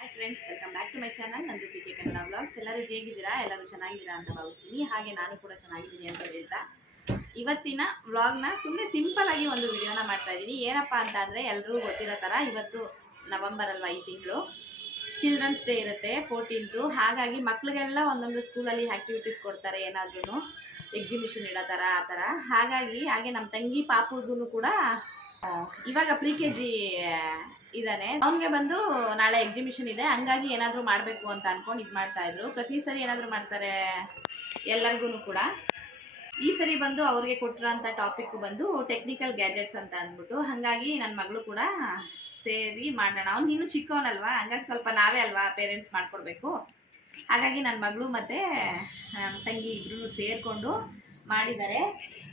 Hi friends, welcome back to my channel. ನಂದು PK Kannada vlogs. ಎಲ್ಲರೂ ಹೇಗಿದ್ದೀರಾ? ಎಲ್ಲರೂ ಚೆನ್ನಾಗಿದ್ದೀರಾ ಅಂತ ಭಾವಿಸ್ತೀನಿ. ಹಾಗೆ ನಾನು ಕೂಡ ಚೆನ್ನಾಗಿದ್ದೀನಿ ಅಂತ ಹೇಳ್ತಾ ಇವತ್ತಿನ ವ್ಲಾಗ್ನ ಸುಮ್ಮನೆ ಸಿಂಪಲ್ ಆಗಿ ಒಂದು ವಿಡಿಯೋನ ಮಾಡ್ತಾ ಇದ್ದೀನಿ. ಏನಪ್ಪ ಅಂತ ಅಂದರೆ, ಎಲ್ಲರೂ ಗೊತ್ತಿರೋ ಥರ ಇವತ್ತು ನವಂಬರ್ ಅಲ್ವಾ, ಈ ತಿಂಗಳು ಚಿಲ್ಡ್ರನ್ಸ್ ಡೇ ಇರುತ್ತೆ 14th. ಹಾಗಾಗಿ ಮಕ್ಳಿಗೆಲ್ಲ ಒಂದೊಂದು ಸ್ಕೂಲಲ್ಲಿ ಆ್ಯಕ್ಟಿವಿಟೀಸ್ ಕೊಡ್ತಾರೆ, ಏನಾದ್ರೂ ಎಕ್ಸಿಬಿಷನ್ ಇಡೋ ಥರ ಆ ಥರ. ಹಾಗೆ ನಮ್ಮ ತಂಗಿ ಪಾಪುಗೂ ಕೂಡ ಇವಾಗ pre-KG ಇದ್ದಾನೆ. ಅವನಿಗೆ ಬಂದು ನಾಳೆ ಎಕ್ಸಿಬಿಷನ್ ಇದೆ, ಹಂಗಾಗಿ ಏನಾದರೂ ಮಾಡಬೇಕು ಅಂತ ಅಂದ್ಕೊಂಡು ಇದು ಮಾಡ್ತಾಯಿದ್ರು. ಪ್ರತಿ ಸರಿ ಏನಾದರೂ ಮಾಡ್ತಾರೆ ಎಲ್ಲರಿಗೂ ಕೂಡ. ಈ ಸರಿ ಬಂದು ಅವ್ರಿಗೆ ಕೊಟ್ಟಿರೋಂಥ ಟಾಪಿಕ್ ಬಂದು ಟೆಕ್ನಿಕಲ್ ಗ್ಯಾಜೆಟ್ಸ್ ಅಂತ ಅಂದ್ಬಿಟ್ಟು, ಹಾಗಾಗಿ ನನ್ನ ಮಗಳು ಕೂಡ ಸೇರಿ ಮಾಡೋಣ. ಅವ್ನು ಇನ್ನೂ ಚಿಕ್ಕವನಲ್ವಾ, ಹಂಗಾಗಿ ಸ್ವಲ್ಪ ನಾವೇ ಅಲ್ವಾ ಪೇರೆಂಟ್ಸ್ ಮಾಡಿಕೊಡ್ಬೇಕು. ಹಾಗಾಗಿ ನನ್ನ ಮಗಳು ಮತ್ತು ತಂಗಿ ಇಬ್ಬರು ಸೇರಿಕೊಂಡು ಮಾಡಿದ್ದಾರೆ.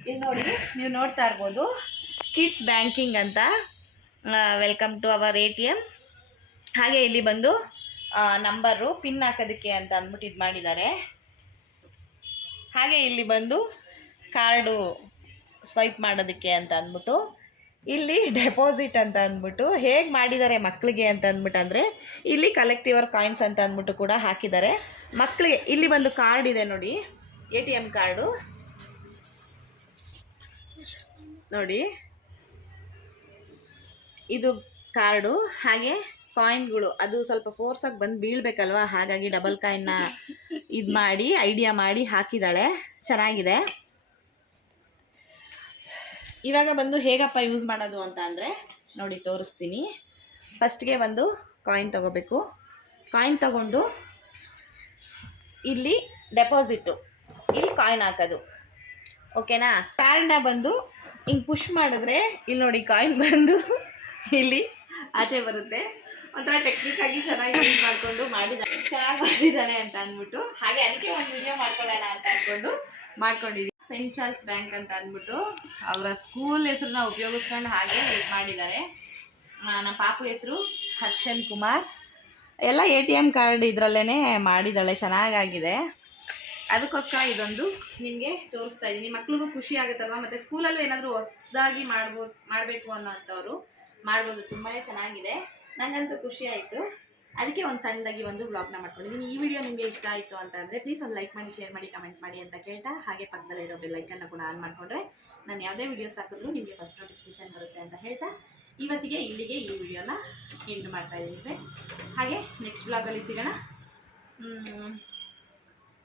ಇಲ್ಲಿ ನೋಡಿ, ನೀವು ನೋಡ್ತಾ ಇರ್ಬೋದು, ಕಿಡ್ಸ್ ಬ್ಯಾಂಕಿಂಗ್ ಅಂತ, ವೆಲ್ಕಮ್ ಟು ಅವರ್ ATM. ಹಾಗೆ ಇಲ್ಲಿ ಬಂದು ನಂಬರು ಪಿನ್ ಹಾಕೋದಕ್ಕೆ ಅಂತ ಅಂದ್ಬಿಟ್ಟು ಇದು ಮಾಡಿದ್ದಾರೆ. ಹಾಗೆ ಇಲ್ಲಿ ಬಂದು ಕಾರ್ಡು ಸ್ವೈಪ್ ಮಾಡೋದಕ್ಕೆ ಅಂತ ಅಂದ್ಬಿಟ್ಟು, ಇಲ್ಲಿ ಡೆಪಾಸಿಟ್ ಅಂತ ಅಂದ್ಬಿಟ್ಟು ಹೇಗೆ ಮಾಡಿದ್ದಾರೆ ಮಕ್ಕಳಿಗೆ ಅಂತ ಅಂದ್ಬಿಟ್ಟು ಅಂದರೆ, ಇಲ್ಲಿ ಕಲೆಕ್ಟ್ ಯುವರ್ ಕಾಯಿನ್ಸ್ ಅಂತ ಅಂದ್ಬಿಟ್ಟು ಕೂಡ ಹಾಕಿದ್ದಾರೆ ಮಕ್ಕಳಿಗೆ. ಇಲ್ಲಿ ಬಂದು ಕಾರ್ಡ್ ಇದೆ ನೋಡಿ, ATM ಕಾರ್ಡು ನೋಡಿ, ಇದು ಕಾರ್ಡು. ಹಾಗೆ ಕಾಯಿನ್ಗಳು ಅದು ಸ್ವಲ್ಪ ಫೋರ್ಸಾಗಿ ಬಂದು ಬೀಳ್ಬೇಕಲ್ವ, ಹಾಗಾಗಿ ಡಬಲ್ ಕಾಯಿನ್ನ ಇದು ಮಾಡಿ ಐಡಿಯಾ ಮಾಡಿ ಹಾಕಿದ್ದಾಳೆ. ಚೆನ್ನಾಗಿದೆ. ಇವಾಗ ಬಂದು ಹೇಗಪ್ಪ ಯೂಸ್ ಮಾಡೋದು ಅಂತ ಅಂದರೆ ನೋಡಿ, ತೋರಿಸ್ತೀನಿ. ಫಸ್ಟ್ಗೆ ಒಂದು ಕಾಯಿನ್ ತೊಗೋಬೇಕು. ಕಾಯಿನ್ ತೊಗೊಂಡು ಇಲ್ಲಿ ಡೆಪಾಸಿಟ್ಟು, ಇಲ್ಲಿ ಕಾಯಿನ್ ಹಾಕೋದು, ಓಕೆನಾ. ಕಾರ್ಡನ್ನ ಬಂದು ಹಿಂಗೆ ಪುಷ್ ಮಾಡಿದ್ರೆ ಇಲ್ಲಿ ನೋಡಿ ಕಾಯಿನ್ ಬಂದು ಇಲ್ಲಿ ಆಚೆ ಬರುತ್ತೆ. ಒಂಥರ ಟೆಕ್ನಿಕ್ಕಾಗಿ ಚೆನ್ನಾಗಿ ಯೂಸ್ ಮಾಡಿಕೊಂಡು ಚೆನ್ನಾಗಿ ಮಾಡಿದ್ದಾಳೆ ಅಂತ ಅಂದ್ಬಿಟ್ಟು, ಹಾಗೆ ಅದಕ್ಕೆ ಒಂದು ವಿಡಿಯೋ ಮಾಡ್ಕೊಳ್ಳೋಣ ಅಂತ ಅಂದ್ಕೊಂಡು ಮಾಡ್ಕೊಂಡಿದ್ದೀನಿ. ಸೆಂಟ್ ಚಾರ್ಲ್ಸ್ ಬ್ಯಾಂಕ್ ಅಂತ ಅಂದ್ಬಿಟ್ಟು ಅವರ ಸ್ಕೂಲ್ ಹೆಸರನ್ನ ಉಪಯೋಗಿಸ್ಕೊಂಡು ಹಾಗೆ ಇದು ಮಾಡಿದ್ದಾರೆ. ನಮ್ಮ ಪಾಪು ಹೆಸರು ಹರ್ಷನ್ ಕುಮಾರ್. ಎಲ್ಲ ATM ಕಾರ್ಡ್ ಇದರಲ್ಲೇ ಮಾಡಿದ್ದಾಳೆ, ಚೆನ್ನಾಗಾಗಿದೆ. ಅದಕ್ಕೋಸ್ಕರ ಇದೊಂದು ನಿಮಗೆ ತೋರಿಸ್ತಾ ಇದ್ದೀನಿ. ಮಕ್ಳಿಗೂ ಖುಷಿ ಆಗುತ್ತಲ್ವ, ಮತ್ತು ಸ್ಕೂಲಲ್ಲೂ ಏನಾದರೂ ಹೊಸದಾಗಿ ಮಾಡಬೇಕು ಅನ್ನೋಂಥವ್ರು ಮಾಡ್ಬೋದು. ತುಂಬಾ ಚೆನ್ನಾಗಿದೆ, ನನಗಂತೂ ಖುಷಿ ಆಯಿತು. ಅದಕ್ಕೆ ಒಂದು ಸಣ್ಣದಾಗಿ ಒಂದು ವ್ಲಾಗ್ನ ಮಾಡ್ಕೊಂಡಿದ್ದೀನಿ. ಈ ವಿಡಿಯೋ ನಿಮಗೆ ಇಷ್ಟ ಆಯಿತು ಅಂತ ಅಂದರೆ ಪ್ಲೀಸ್ ಒಂದು ಲೈಕ್ ಮಾಡಿ, ಶೇರ್ ಮಾಡಿ, ಕಮೆಂಟ್ ಮಾಡಿ ಅಂತ ಕೇಳ್ತಾ, ಹಾಗೆ ಪಕ್ಕದಲ್ಲಿರೋ ಬೆಲ್ಲೈಕನ್ನ ಕೂಡ ಆನ್ ಮಾಡಿಕೊಂಡ್ರೆ ನಾನು ಯಾವುದೇ ವೀಡಿಯೋಸ್ ಹಾಕಿದ್ರೂ ನಿಮಗೆ ಫಸ್ಟ್ ನೋಟಿಫಿಕೇಷನ್ ಬರುತ್ತೆ ಅಂತ ಹೇಳ್ತಾ, ಇವತ್ತಿಗೆ ಇಲ್ಲಿಗೆ ಈ ವಿಡಿಯೋನ ಎಂಡ್ ಮಾಡ್ತಾಯಿದ್ದೀನಿ ಫ್ರೆಂಡ್ಸ್. ಹಾಗೆ ನೆಕ್ಸ್ಟ್ ವ್ಲಾಗಲ್ಲಿ ಸಿಗೋಣ.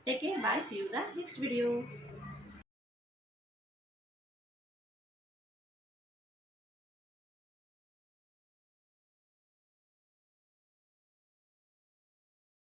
Take care, bye, see you in the next video.